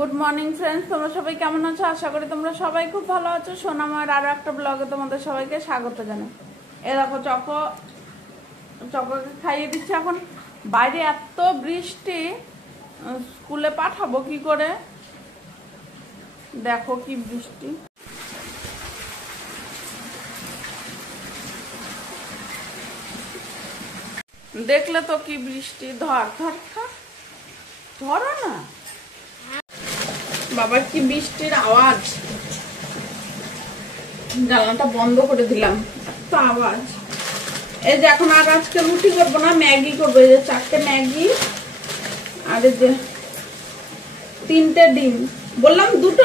Good morning friends, তোমরা সবাই কেমন আছো? আশা করি তোমরা সবাই খুব ভালো আছো। সোনামার আরো একটা ব্লগে তোমাদের সবাইকে স্বাগত জানাই। এ দেখো চকোকে খাইয়ে দিচ্ছি। এখন বাইরে এত বৃষ্টি, স্কুলে পাঠাবো কি করে? দেখো কি বৃষ্টি। দেখলে তো কি বৃষ্টি। ধর ধর ধরো না বাবা, কি বৃষ্টির আওয়াজ। জানলাটা বন্ধ করে দিলাম, এত আওয়াজ। এই যে এখন আর আজকে রুটি করবো না, ম্যাগি করবো। এই যে 4টে ম্যাগি আর এই যে 3টে ডিম। বললাম দুটো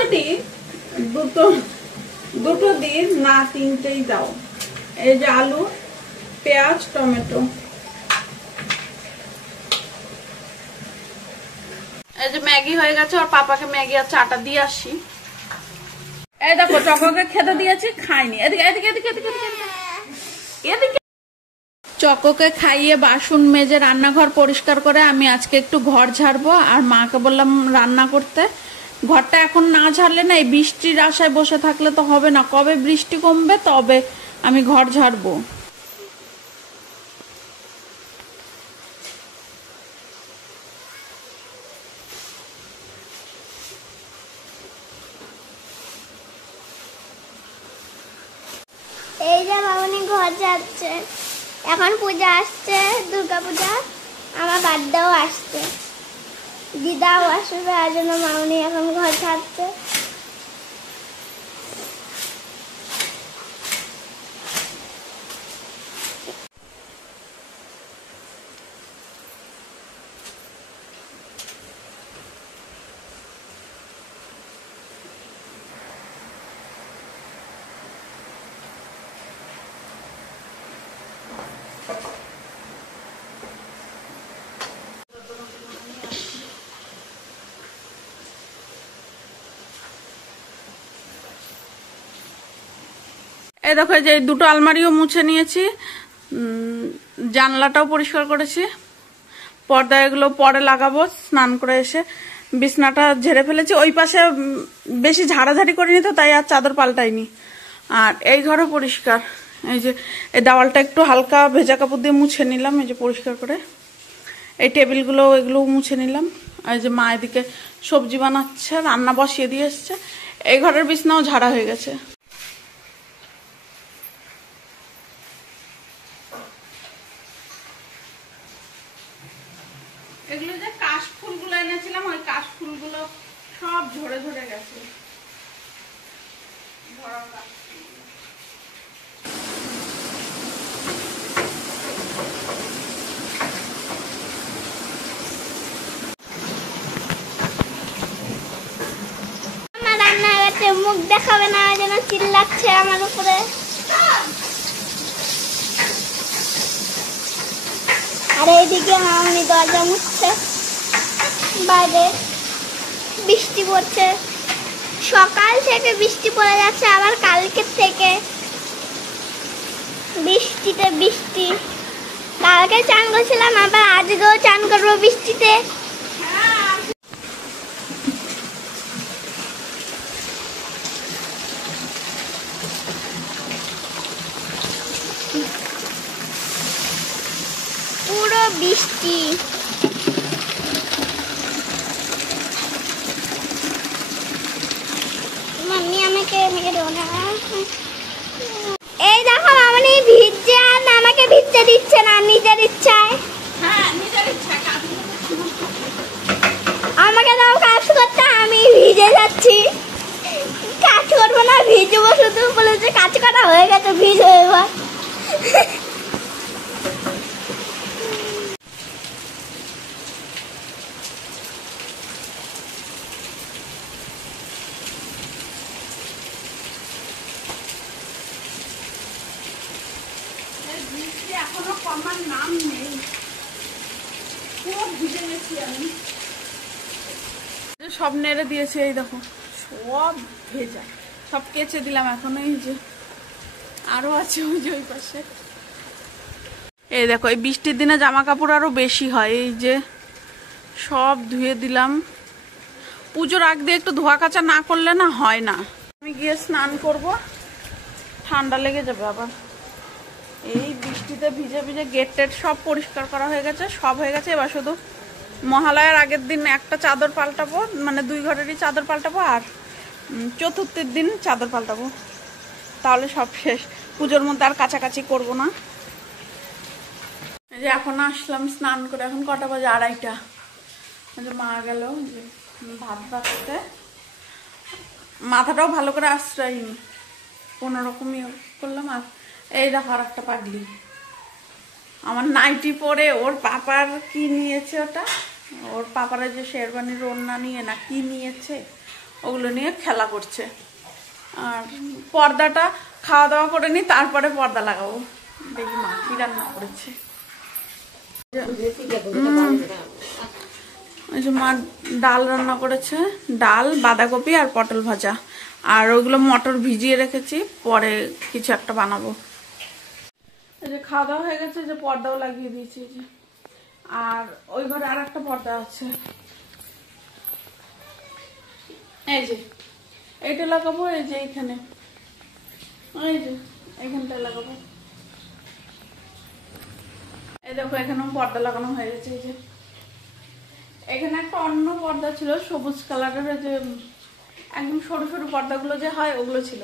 ডিম না, 3টেই দাও। এই যে আলু, পেঁয়াজ, টমেটো। এই যে ম্যাগি হয়ে গেছে, আর পাপাকে ম্যাগি আর চাটা দিয়ে আসি। এই দেখো চকোকে খেতে দিয়েছি, খাইনি। এদিকে এদিকে এদিকে এদিকে এদিকে। চকোকে খাইয়ে বাসন মেজে রান্নাঘর পরিষ্কার করে আমি আজকে একটু ঘর ঝাড়বো। আর মাকে বললাম রান্না করতে। ঘরটা এখন না ঝাড়লে না, এই বৃষ্টির আশায় বসে থাকলে তো হবে না। কবে বৃষ্টি কমবে তবে আমি ঘর ঝাড়বো। এই যে মামনি ঘর যাচ্ছে। এখন পূজা আসছে, দুর্গা পূজা, আমার বার্থডেও আসছে, দিদাও আসবে, আর জন্য মামনি এখন ঘর ছাড়ছে। এই দেখো, যে দুটো আলমারিও মুছে নিয়েছি, জানলাটাও পরিষ্কার করেছি। পর্দা এগুলো পরে লাগাবো স্নান করে এসে। বিছনাটা ঝেড়ে ফেলেছি। ওই পাশে বেশি ঝাড়াঝাড়ি করিনি তো, তাই আর চাদর পাল্টাইনি। আর এই ঘরও পরিষ্কার। এই যে এই দেওয়ালটা একটু হালকা ভেজা কাপড় দিয়ে মুছে নিলাম, এই যে পরিষ্কার করে। এই টেবিলগুলো এগুলো মুছে নিলাম। আর এই যে মা এদিকে সবজি বানাচ্ছে, রান্না বসিয়ে দিয়ে এসছে। এই ঘরের বিছনাও ঝাড়া হয়ে গেছে। এগুলো যে কাশ ফুলগুলো এনেছিলাম, ওই কাশ ফুলগুলো সব ঝরে ঝরে গেছে। আমার রান্নাঘরে মুখ দেখাবে না, যেন চিল্লাচ্ছে আমার উপরে। আর এইদিকে মামনি দরজা মুছছে। বাইরে বৃষ্টি পড়ছে, সকাল থেকে বৃষ্টি পড়ে যাচ্ছে, আবার কালকের থেকে বৃষ্টিতে বৃষ্টি। কালকে চান করছিলাম, আবার আজকেও চান করবো বৃষ্টিতে। পুরো বৃষ্টি। মাম্মি আমাকে দেবো না। এই দেখো মামনি ভিজছে, আর আমাকে ভিজতে দিচ্ছে না, নিজের ইচ্ছায়। আমাকে দাও কাজ করতে, আমি ভিজে যাচ্ছি। কাজ করবো না, ভিজবো শুধু। বলেছে কাজ করা হয়ে গেছে, ভিজ হয়ে এবার। এখনো কমার নাম নেই, খুব ভিজে গেছি আমি। সব নেড়ে দিয়েছে, এই দেখো সব ভেজা, সব কেচে দিলাম। এখন এই যে আরো আছে ওই যে ওই পাশে। এই দেখো, এই বৃষ্টির দিনে জামা কাপড় আরো বেশি হয়। এই যে সব ধুয়ে দিলাম। পুজোর আগ দিয়ে একটু ধোয়া কাচা না করলে না হয় না। আমি গিয়ে স্নান করব, ঠান্ডা লেগে যাবে আবার। এই বৃষ্টিতে ভিজে ভিজে গেট টেট সব পরিষ্কার করা হয়ে গেছে, সব হয়ে গেছে। এবার শুধু মহালয়ার আগের দিন একটা চাদর পাল্টাবো, মানে 2 ঘরেরই চাদর পাল্টাবো, আর চতুর্থীর দিন চাদর পাল্টাবো, তাহলে সব শেষ। পুজোর মধ্যে আর কাছাকাছি করব না। এই যে এখন আসলাম স্নান করে, এখন কটা বাজে? 2:30। মা গেল যে ভাত বাড়তে, মাথাটাও ভালো করে আশ্রয়নি, কোনোরকমই করলাম। আর এই দেখো আর একটা পাগলি আমার নাইটি পরে ওর পাপার কি নিয়েছে, ওটা ওর পাপারা যে শেরবানির ওড়না নিয়ে না কি নিয়েছে, ওগুলো নিয়ে খেলা করছে। আর পর্দাটা খাওয়া দাওয়া করে নি, তারপরে পর্দা লাগাবো। দেখি মা কি রান্না করেছে। ওই যে মা ডাল রান্না করেছে, ডাল, বাঁধাকপি আর পটল ভাজা। আর ওইগুলো মটর ভিজিয়ে রেখেছি, পরে কিছু একটা বানাবো। এই যে খাওয়া দাওয়া হয়ে গেছে, যে পর্দাও লাগিয়ে দিয়েছি। যে আর ওই ঘরে আর একটা পর্দা আছে, এই যে এইটা লাগাবো। এই যে এইখানে, এই যে এইখানটায় লাগাবো। এই দেখো এখানেও পর্দা লাগানো হয়ে গেছে। এই যে এখানে একটা অন্য পর্দা ছিল সবুজ কালারের, যে একদম সরু সরু পর্দাগুলো যে হয় ওগুলো ছিল,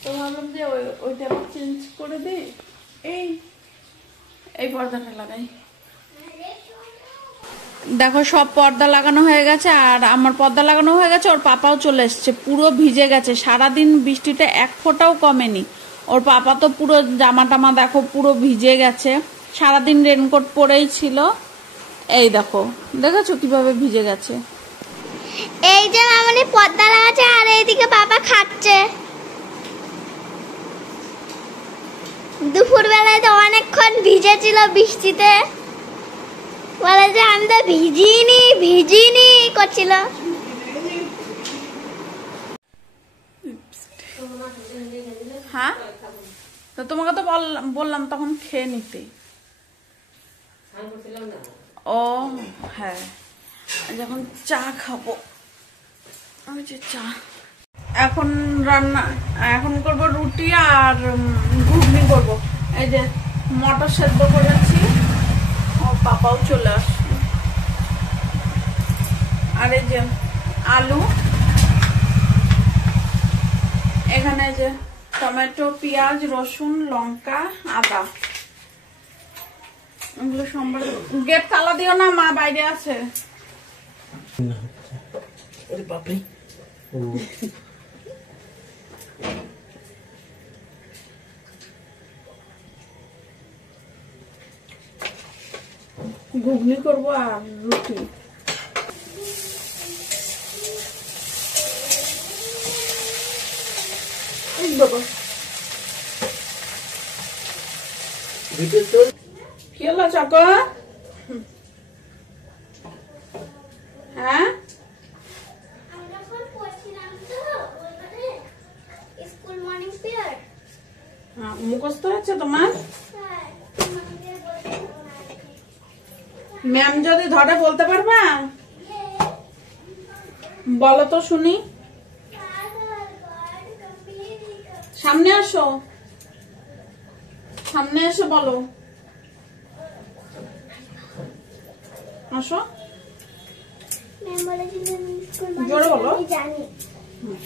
তো ভাবলাম যে ওইটা চেঞ্জ করে দিই, এই পর্দাটা লাগাই। দেখো সব পর্দা লাগানো হয়ে গেছে, আর আমার পর্দা লাগানো হয়ে গেছে। ওর পাপাও চলে এসছে, পুরো ভিজে গেছে। সারাদিন বৃষ্টিতে এক ফোঁটাও কমেনি। ওর পাপা তো পুরো জামা টামা দেখো পুরো ভিজে গেছে, সারাদিন রেনকোট পরেই ছিল। এই দেখো, দেখেছো কিভাবে ভিজে গেছে। এই যে মামনি পর্দা লাগাচ্ছে, আর এইদিকে বাবা খাচ্ছে। দুপুর বেলায় তো অনেকক্ষণ ভিজেছিল বৃষ্টিতে, বলে যে আমি তো ভিজিনি করছিল। হ্যাঁ, তো তোমাকে তো বললাম তখন খেয়ে নিতে। ও হ্যাঁ, যখন চা খাবো, ওই যে চা। এখন রান্না, এখন করবো রুটি আর ঘুগনি করবো। এই যে মটর সেদ্ধ করেছি, ওর পাপাও চলে আসবে। আর এই যে আলু, এখানে যে টমেটো, পেঁয়াজ, রসুন, লঙ্কা, আদা, এগুলো সম্বার। গেট তালা দিও না, মা বাইরে আছে। ঘুগনি করবো আর রুটি। কি হলো চাকো? হ্যাঁ, মুখস্থ হয়েছে তোমার? ম্যাম যদি ধরে বলতে পারবা? বলো তো শুনি। সামনে আসো, সামনে এসে বলো। আসো, জোরে বলো।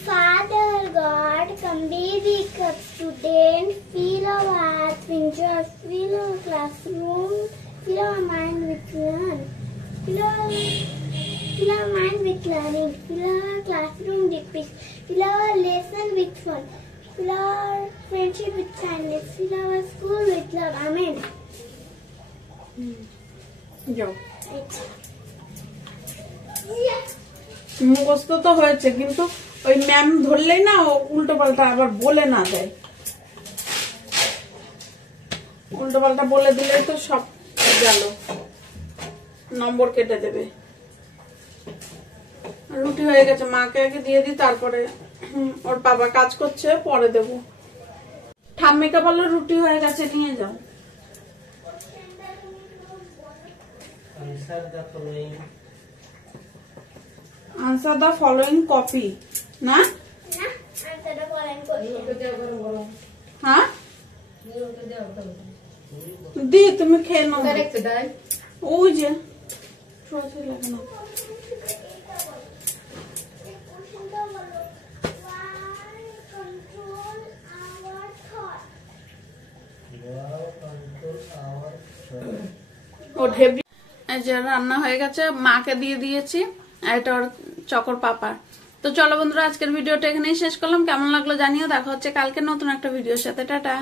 Father God, come be with us today and fill our hearts with joy, fill our classroom, fill our mind with learn, fill our mind with learning, fill our classroom with peace, fill our lesson with fun, fill our friendship with kindness, fill our school with love. Amen. যাও। মুখস্থ তো হয়েছে, কিন্তু ওই ma'am ধরলেই না ও উল্টো পাল্টা আবার বলে না দেয়। উল্টো পাল্টা বলে দিলেই তো সব গেল, নম্বর কেটে দেবে। রুটি হয়ে গেছে, মাকে আগে দিয়ে দিই, তারপরে ওর বাবা কাজ করছে, পরে দেবো। ঠাম্মিকে বললো রুটি হয়ে গেছে, নিয়ে যাও। answer the following copy না না আনসারটা বলেন করি হ্যাঁ দি তুমি খেয়ে নাও ওই যে সহজে লাগে না ও ঢেবরি এই যে রান্না হয়ে গেছে মাকে দিয়ে দিয়েছি আর এটা ওর চকর পাপার তো চলো বন্ধুরা আজকের ভিডিওটা এখানেই শেষ করলাম কেমন লাগলো জানিও দেখা হচ্ছে কালকে নতুন একটা ভিডিওর সাথে টাটা